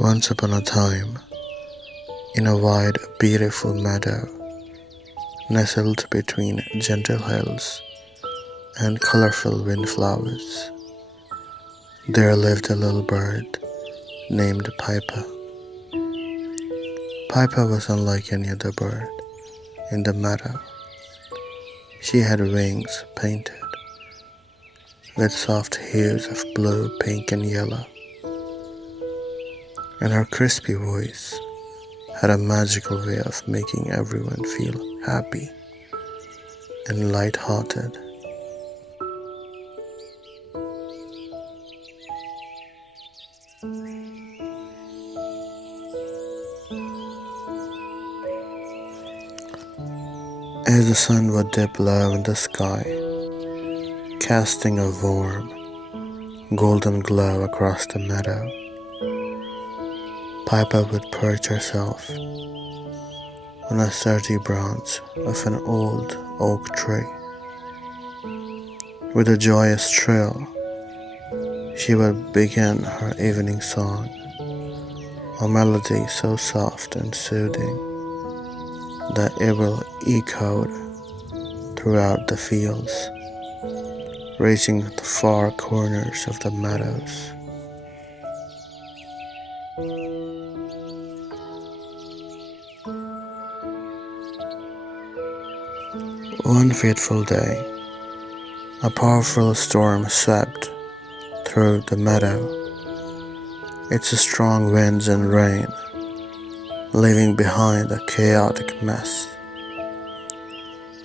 Once upon a time, in a wide, beautiful meadow, nestled between gentle hills and colorful wildflowers, there lived a little bird named Piper. Piper was unlike any other bird in the meadow. She had wings painted with soft hues of blue, pink, and yellow, and her crispy voice had a magical way of making everyone feel happy and light-hearted. As the sun would dip low in the sky, casting a warm, golden glow across the meadow, Piper would perch herself on a sturdy branch of an old oak tree. With a joyous trill, she would begin her evening song, a melody so soft and soothing that it will echo throughout the fields, reaching the far corners of the meadows. One fateful day, a powerful storm swept through the meadow, its strong winds and rain leaving behind a chaotic mess.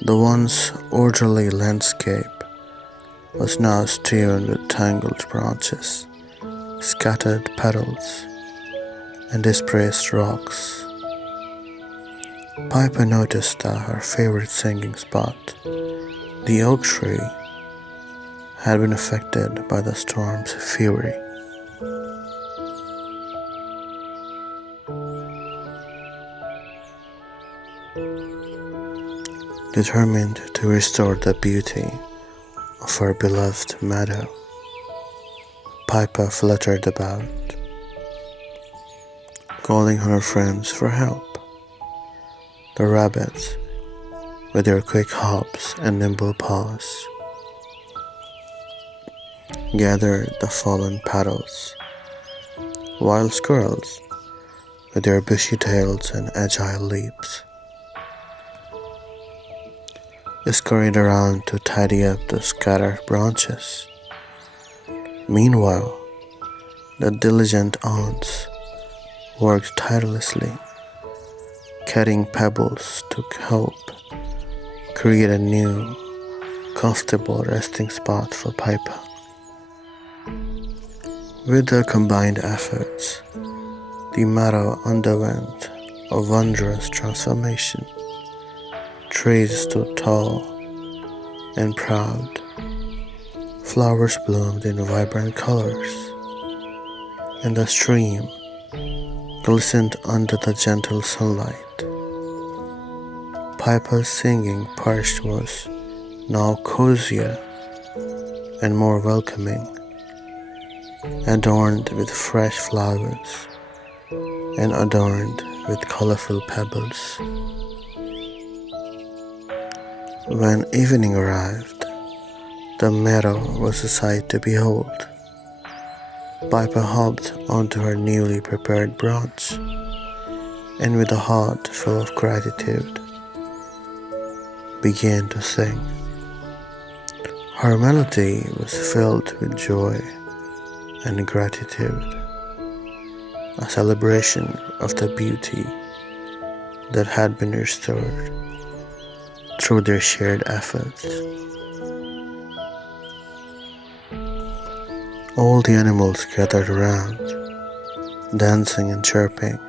The once orderly landscape was now strewn with tangled branches, scattered petals, and displaced rocks. Piper noticed that her favorite singing spot, the oak tree, had been affected by the storm's fury. Determined to restore the beauty of her beloved meadow, Piper fluttered about, calling on her friends for help. The rabbits, with their quick hops and nimble paws, gathered the fallen petals, while squirrels, with their bushy tails and agile leaps, scurried around to tidy up the scattered branches. Meanwhile, the diligent ants worked tirelessly, carrying pebbles to help create a new, comfortable resting spot for Piper. With their combined efforts, the meadow underwent a wondrous transformation. Trees stood tall and proud, flowers bloomed in vibrant colors, and the stream glistened under the gentle sunlight. Piper's singing perch was now cozier and more welcoming, adorned with fresh flowers and adorned with colorful pebbles. When evening arrived, the meadow was a sight to behold. Piper hopped onto her newly prepared branch, and with a heart full of gratitude, began to sing. Her melody was filled with joy and gratitude, a celebration of the beauty that had been restored through their shared efforts. All the animals gathered around, dancing and chirping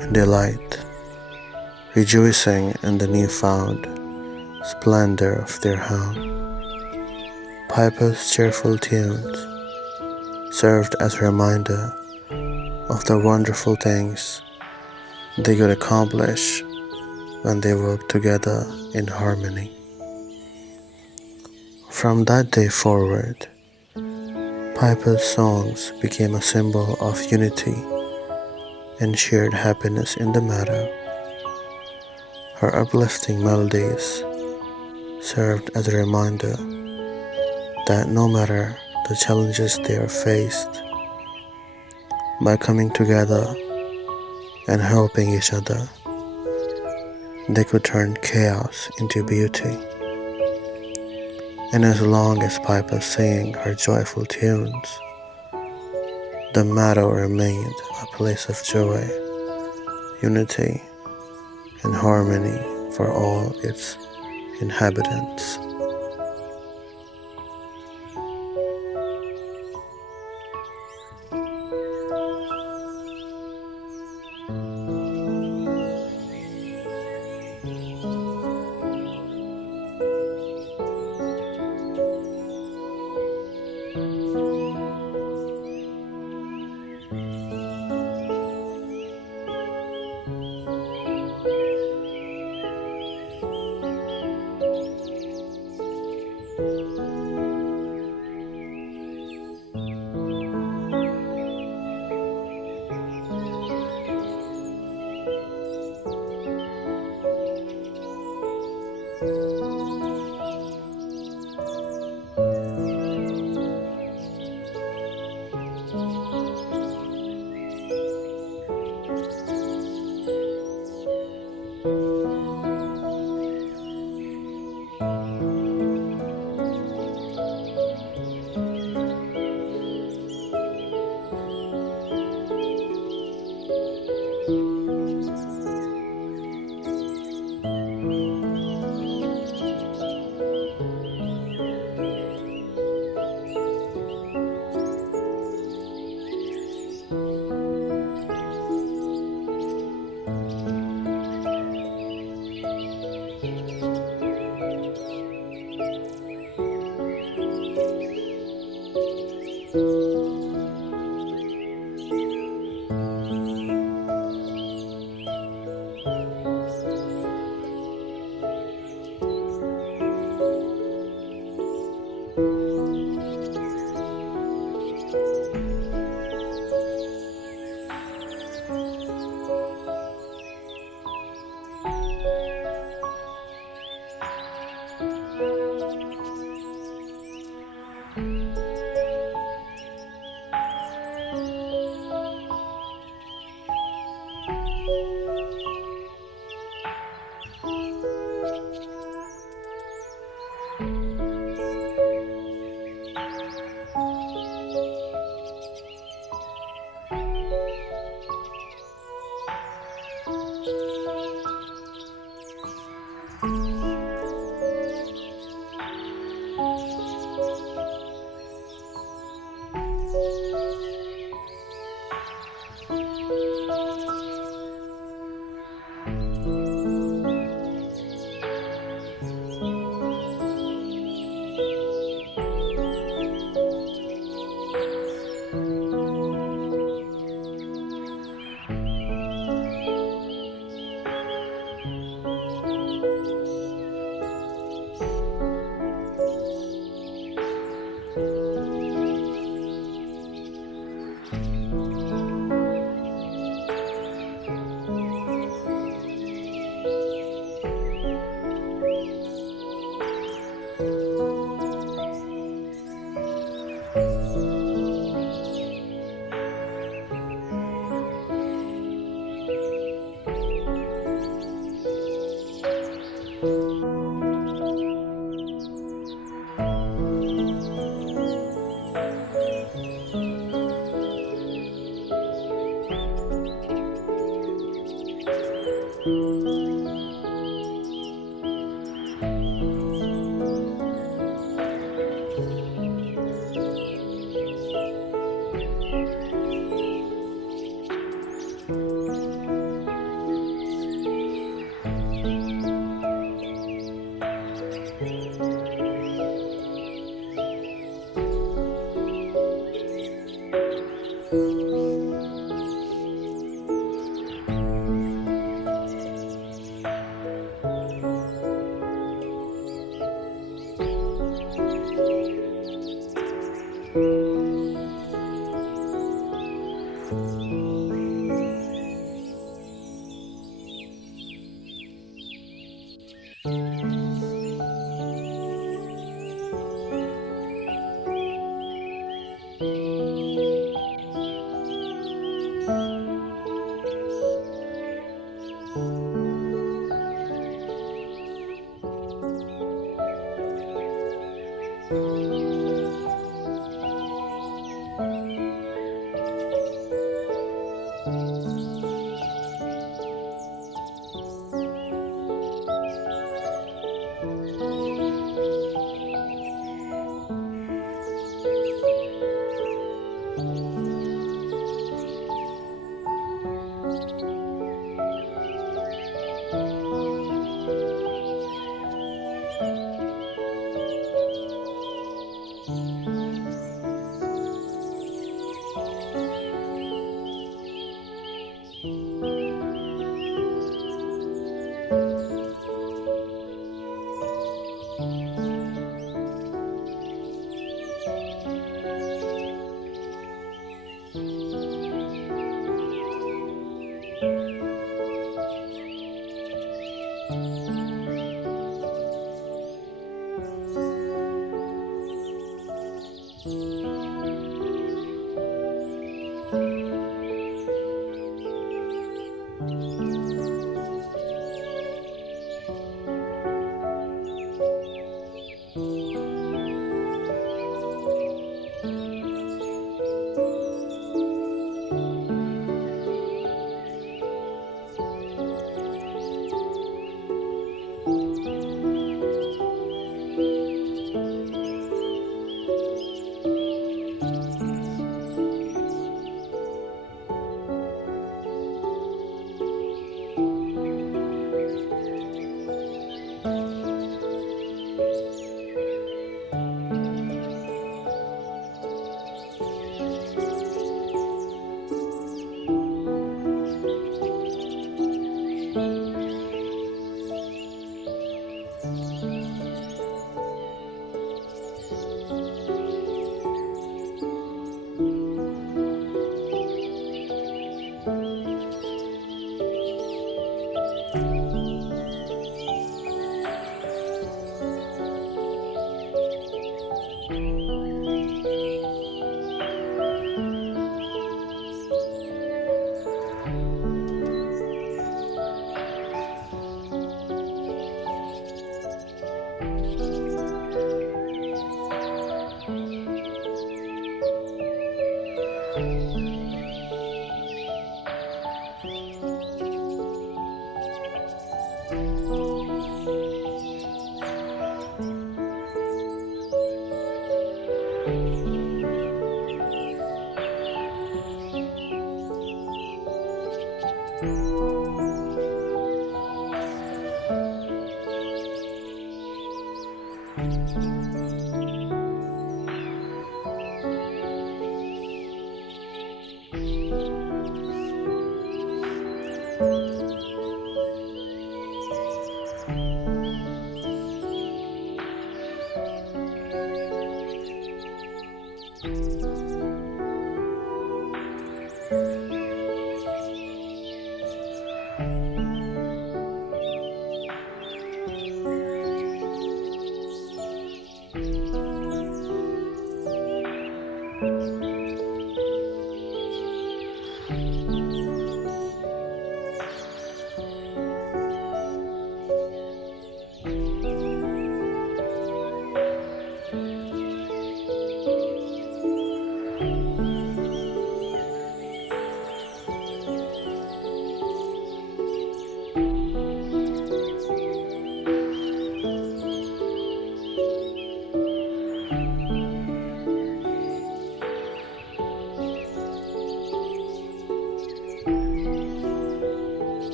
in delight, rejoicing in the newfound splendor of their home. Piper's cheerful tunes served as a reminder of the wonderful things they could accomplish when they worked together in harmony. From that day forward, Piper's songs became a symbol of unity and shared happiness in the meadow. Her uplifting melodies served as a reminder that no matter the challenges they are faced, by coming together and helping each other, they could turn chaos into beauty. And as long as Piper sang her joyful tunes, the meadow remained a place of joy, unity, and harmony for all its inhabitants.